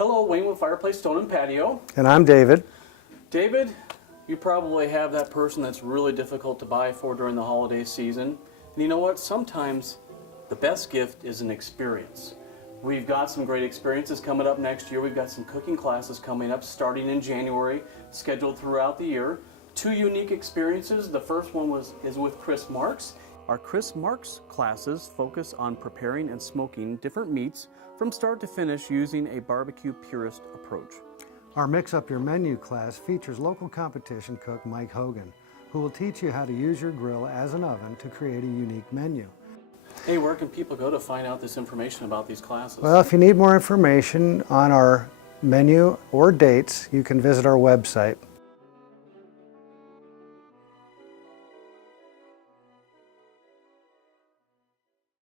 Hello, Wayne with Fireplace Stone and Patio. And I'm David. David, you probably have that person that's really difficult to buy for during the holiday season. And you know what? Sometimes the best gift is an experience. We've got some great experiences coming up next year. We've got some cooking classes coming up starting in January, scheduled throughout the year. 2 unique experiences. The first one is with Chris Marks. Our Chris Marks classes focus on preparing and smoking different meats from start to finish using a barbecue purist approach. Our Mix Up Your Menu class features local competition cook Mike Hogan, who will teach you how to use your grill as an oven to create a unique menu. Hey, where can people go to find out this information about these classes? Well, if you need more information on our menu or dates, you can visit our website.